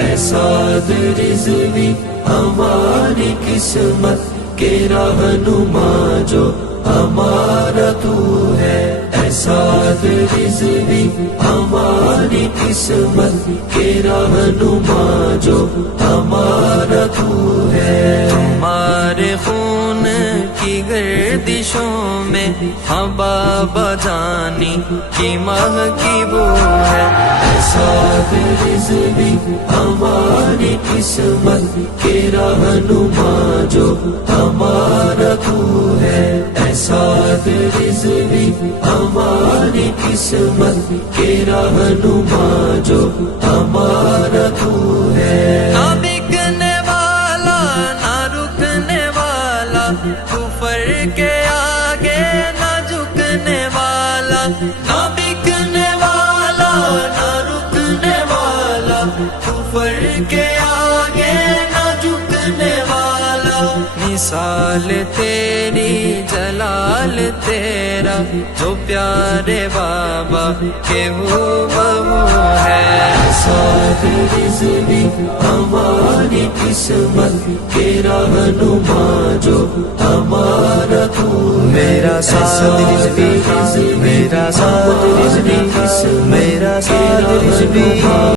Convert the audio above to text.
ایسا رضوی ہماری قسمت کے رہنما جو ہمارا تو ہے، ایسا رضوی ہماری قسمت کے رہنما جو ہمارا تو ہے۔ تمہارے خون کی گردشوں میں بابا جانی کی مہکی بو ہے، ایسا رضوی ہماری قسمت کے رہنما جو ہمارا تو ہے، ایسا رضوی ہماری قسمت کے رہنما جو ہمارا تو ہے۔ نہ بکنے والا نہ رکنے والا، کفر کے آگے نہ جھکنے والا، نہ بکنے والا نہ رکنے والا، کفر کے آگے نہ جھکنے والا۔ مثال تیری جلال تیرا جو پیارے بابا کے ہو بہو ہے، ایسا رضوی ہماری قسمت کے رہنما جو ہمارا تو ہے۔ میرا ساتھ رضوی، میرا ساتھ رضوی، میرا ساتھ رضوی۔